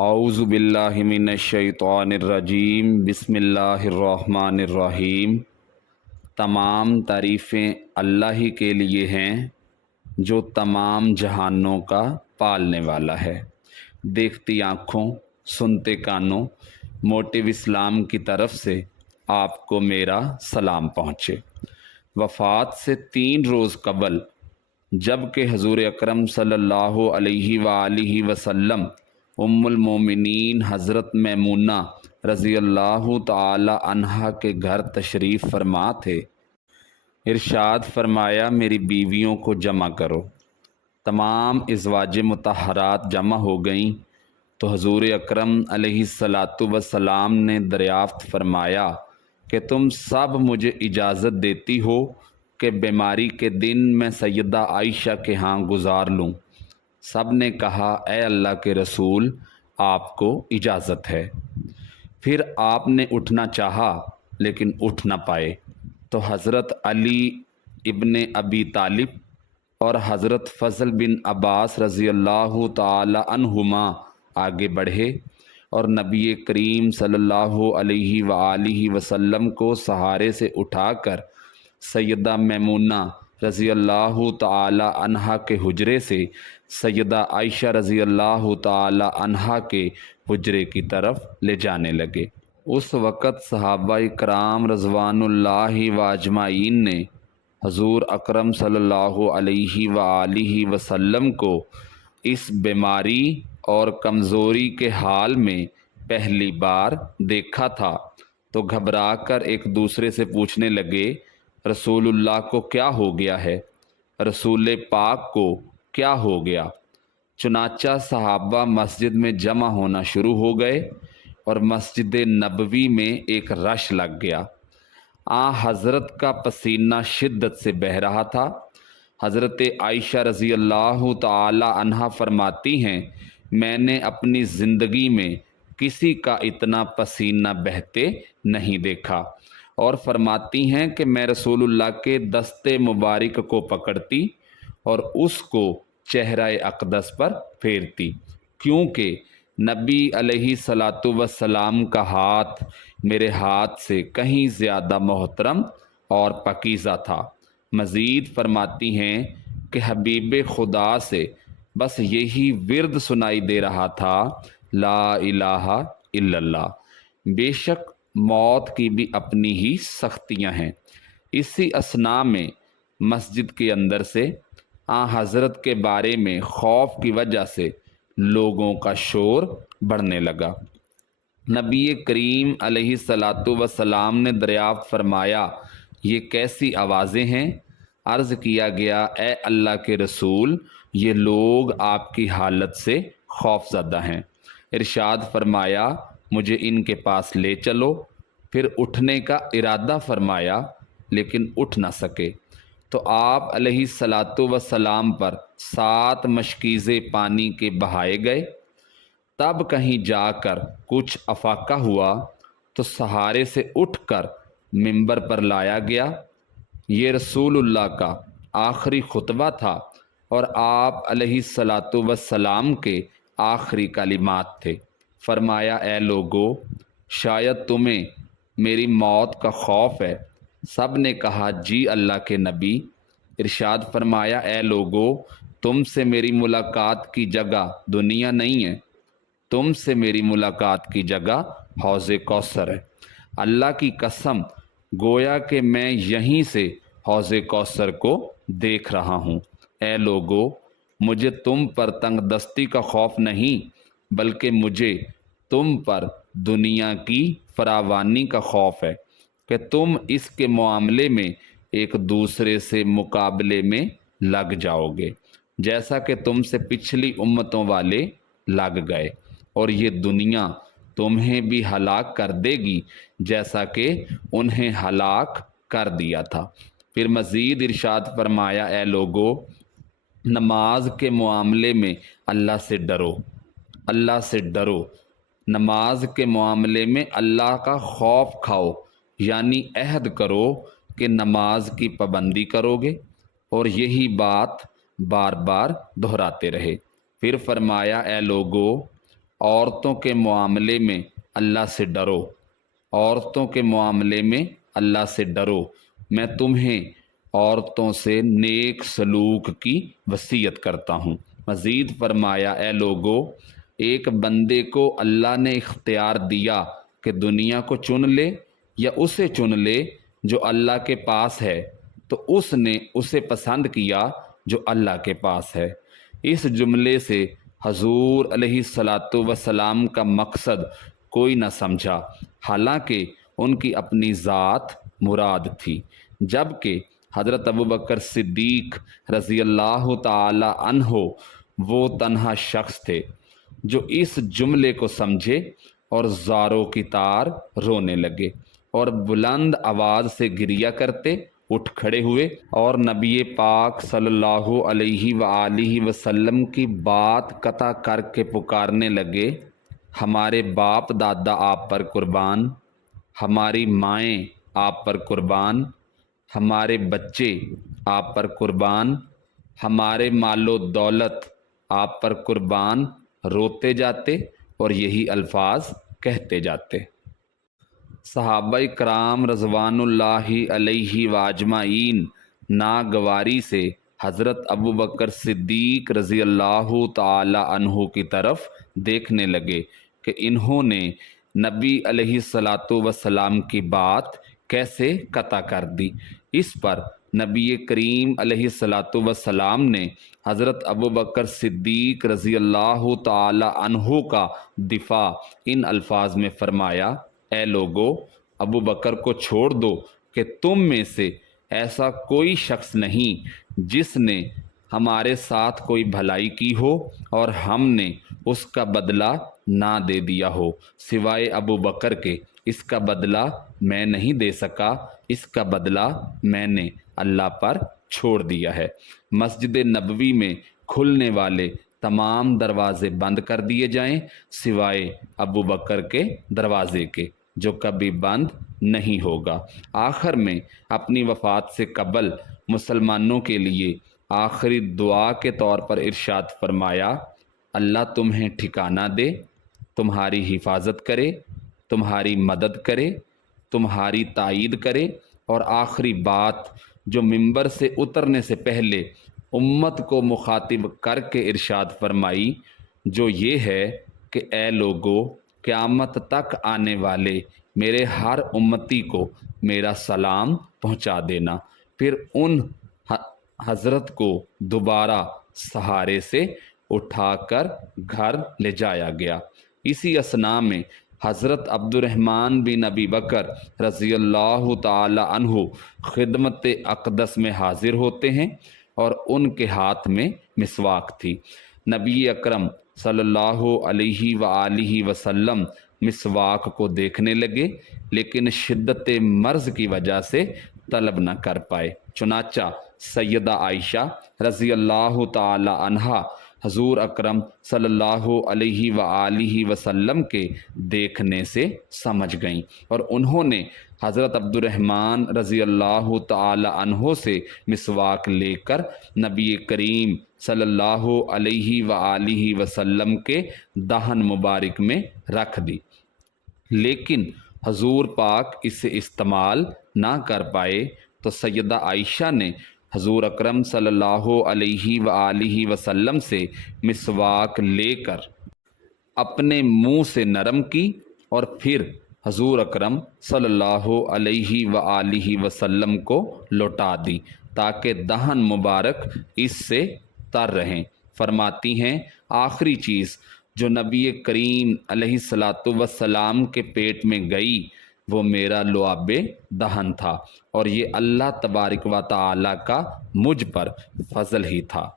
اعوذ باللہ من الشیطان الرجیم بسم اللہ الرحمن الرحیم۔ تمام تعریفیں اللہ ہی کے لیے ہیں جو تمام جہانوں کا پالنے والا ہے۔ دیکھتی آنکھوں، سنتے کانوں، موٹو اسلام کی طرف سے آپ کو میرا سلام پہنچے۔ وفات سے 3 روز قبل جب کہ حضور اکرم صلی اللہ علیہ وآلہ وسلم ام المومنین حضرت میمونہ رضی اللہ تعالی عنہا کے گھر تشریف فرما تھے، ارشاد فرمایا میری بیویوں کو جمع کرو۔ تمام ازواج مطہرات جمع ہو گئیں تو حضور اکرم علیہ الصلاۃ والسلام نے دریافت فرمایا کہ تم سب مجھے اجازت دیتی ہو کہ بیماری کے دن میں سیدہ عائشہ کے ہاں گزار لوں؟ سب نے کہا اے اللہ کے رسول، آپ کو اجازت ہے۔ پھر آپ نے اٹھنا چاہا لیکن اٹھ نہ پائے تو حضرت علی ابن ابی طالب اور حضرت فضل بن عباس رضی اللہ تعالی عنہما آگے بڑھے اور نبی کریم صلی اللہ علیہ وآلہ وسلم کو سہارے سے اٹھا کر سیدہ میمونہ رضی اللہ تعالی عنہا کے حجرے سے سیدہ عائشہ رضی اللہ تعالی عنہا کے حجرے کی طرف لے جانے لگے۔ اس وقت صحابہ کرام رضوان اللہ واجمعین نے حضور اکرم صلی اللہ علیہ وآلہ وسلم کو اس بیماری اور کمزوری کے حال میں پہلی بار دیکھا تھا تو گھبرا کر ایک دوسرے سے پوچھنے لگے رسول اللہ کو کیا ہو گیا ہے؟ رسول پاک کو کیا ہو گیا؟ چنانچہ صحابہ مسجد میں جمع ہونا شروع ہو گئے اور مسجد نبوی میں ایک رش لگ گیا۔ حضرت کا پسینہ شدت سے بہہ رہا تھا۔ حضرت عائشہ رضی اللہ تعالی عنہا فرماتی ہیں میں نے اپنی زندگی میں کسی کا اتنا پسینہ بہتے نہیں دیکھا، اور فرماتی ہیں کہ میں رسول اللہ کے دست مبارک کو پکڑتی اور اس کو چہرہ اقدس پر پھیرتی، کیونکہ نبی علیہ الصلاۃ والسلام کا ہاتھ میرے ہاتھ سے کہیں زیادہ محترم اور پاکیزہ تھا۔ مزید فرماتی ہیں کہ حبیب خدا سے بس یہی ورد سنائی دے رہا تھا، لا الہ الا اللہ۔ بے شک موت کی بھی اپنی ہی سختیاں ہیں۔ اسی اثناء میں مسجد کے اندر سے حضرت کے بارے میں خوف کی وجہ سے لوگوں کا شور بڑھنے لگا۔ نبی کریم علیہ الصلاۃ والسلام نے دریافت فرمایا یہ کیسی آوازیں ہیں؟ عرض کیا گیا اے اللہ کے رسول، یہ لوگ آپ کی حالت سے خوف زدہ ہیں۔ ارشاد فرمایا مجھے ان کے پاس لے چلو۔ پھر اٹھنے کا ارادہ فرمایا لیکن اٹھ نہ سکے تو آپ علیہ الصلاۃ والسلام پر 7 مشکیزے پانی کے بہائے گئے۔ تب کہیں جا کر کچھ افاقہ ہوا تو سہارے سے اٹھ کر منبر پر لایا گیا۔ یہ رسول اللہ کا آخری خطبہ تھا اور آپ علیہ الصلاۃ والسلام کے آخری کلمات تھے۔ فرمایا اے لوگو، شاید تمہیں میری موت کا خوف ہے۔ سب نے کہا جی اللہ کے نبی۔ ارشاد فرمایا اے لوگو، تم سے میری ملاقات کی جگہ دنیا نہیں ہے، تم سے میری ملاقات کی جگہ حوض کوثر ہے۔ اللہ کی قسم گویا کہ میں یہیں سے حوض کوثر کو دیکھ رہا ہوں۔ اے لوگو، مجھے تم پر تنگ دستی کا خوف نہیں بلکہ مجھے تم پر دنیا کی فراوانی کا خوف ہے کہ تم اس کے معاملے میں ایک دوسرے سے مقابلے میں لگ جاؤ گے جیسا کہ تم سے پچھلی امتوں والے لگ گئے، اور یہ دنیا تمہیں بھی ہلاک کر دے گی جیسا کہ انہیں ہلاک کر دیا تھا۔ پھر مزید ارشاد فرمایا اے لوگو، نماز کے معاملے میں اللہ سے ڈرو، اللہ سے ڈرو۔ نماز کے معاملے میں اللہ کا خوف کھاؤ، یعنی عہد کرو کہ نماز کی پابندی کرو گے، اور یہی بات بار بار دہراتے رہے۔ پھر فرمایا اے لوگو، عورتوں کے معاملے میں اللہ سے ڈرو، عورتوں کے معاملے میں اللہ سے ڈرو، میں تمہیں عورتوں سے نیک سلوک کی وصیت کرتا ہوں۔ مزید فرمایا، اے لوگو، ایک بندے کو اللہ نے اختیار دیا کہ دنیا کو چن لے یا اسے چن لے جو اللہ کے پاس ہے، تو اس نے اسے پسند کیا جو اللہ کے پاس ہے۔ اس جملے سے حضور علیہ الصلاۃ والسلام کا مقصد کوئی نہ سمجھا، حالانکہ ان کی اپنی ذات مراد تھی، جبکہ حضرت ابوبکر صدیق رضی اللہ تعالی عنہ وہ تنہا شخص تھے جو اس جملے کو سمجھے اور زاروں کی طار رونے لگے اور بلند آواز سے گریہ کرتے اٹھ کھڑے ہوئے اور نبی پاک صلی اللہ علیہ وآلہ وسلم کی بات قطع کر کے پکارنے لگے، ہمارے باپ دادا آپ پر قربان، ہماری مائیں آپ پر قربان، ہمارے بچے آپ پر قربان، ہمارے مال و دولت آپ پر قربان، روتے جاتے اور یہی الفاظ کہتے جاتے۔ صحابہ کرام رضوان اللہ علیہ واجمعین ناگواری سے حضرت ابوبکر صدیق رضی اللہ تعالی عنہ کی طرف دیکھنے لگے کہ انہوں نے نبی علیہ الصلاۃ والسلام کی بات کیسے قطع کر دی۔ اس پر نبی کریم علیہ الصلاۃ والسلام نے حضرت ابوبکر صدیق رضی اللہ تعالی عنہ کا دفاع ان الفاظ میں فرمایا، اے لوگو، ابوبکر کو چھوڑ دو کہ تم میں سے ایسا کوئی شخص نہیں جس نے ہمارے ساتھ کوئی بھلائی کی ہو اور ہم نے اس کا بدلہ نہ دے دیا ہو، سوائے ابوبکر کے۔ اس کا بدلہ میں نہیں دے سکا، اس کا بدلہ میں نے اللہ پر چھوڑ دیا ہے۔ مسجد نبوی میں کھلنے والے تمام دروازے بند کر دیے جائیں سوائے ابوبکر کے دروازے کے، جو کبھی بند نہیں ہوگا۔ آخر میں اپنی وفات سے قبل مسلمانوں کے لیے آخری دعا کے طور پر ارشاد فرمایا، اللہ تمہیں ٹھکانہ دے، تمہاری حفاظت کرے، تمہاری مدد کرے، تمہاری تائید کرے۔ اور آخری بات جو منبر سے اترنے سے پہلے امت کو مخاطب کر کے ارشاد فرمائی، جو یہ ہے کہ اے لوگو، قیامت تک آنے والے میرے ہر امتی کو میرا سلام پہنچا دینا۔ پھر ان حضرت کو دوبارہ سہارے سے اٹھا کر گھر لے جایا گیا۔ اسی اثناء میں حضرت عبد الرحمن بن ابی بکر رضی اللہ تعالی عنہ خدمت اقدس میں حاضر ہوتے ہیں اور ان کے ہاتھ میں مسواک تھی۔ نبی اکرم صلی اللہ علیہ وآلہ وسلم مسواک کو دیکھنے لگے، لیکن شدت مرض کی وجہ سے طلب نہ کر پائے، چنانچہ سیدہ عائشہ رضی اللہ تعالی عنہا حضور اکرم صلی اللہ علیہ وآلہ وسلم کے دیکھنے سے سمجھ گئیں اور انہوں نے حضرت عبد الرحمن رضی اللہ تعالی عنہ سے مسواک لے کر نبی کریم صلی اللہ علیہ وآلہ وسلم کے دہن مبارک میں رکھ دی، لیکن حضور پاک اسے استعمال نہ کر پائے تو سیدہ عائشہ نے حضور اکرم صلی اللہ علیہ وآلہ وسلم سے مسواک لے کر اپنے منہ سے نرم کی اور پھر حضور اکرم صلی اللہ علیہ وآلہ وسلم کو لوٹا دی تاکہ دہن مبارک اس سے تر رہیں۔ فرماتی ہیں، آخری چیز جو نبی کریم علیہ الصلاۃ والسلام کے پیٹ میں گئی وہ میرا لعاب دہن تھا، اور یہ اللہ تبارک و تعالی کا مجھ پر فضل ہی تھا۔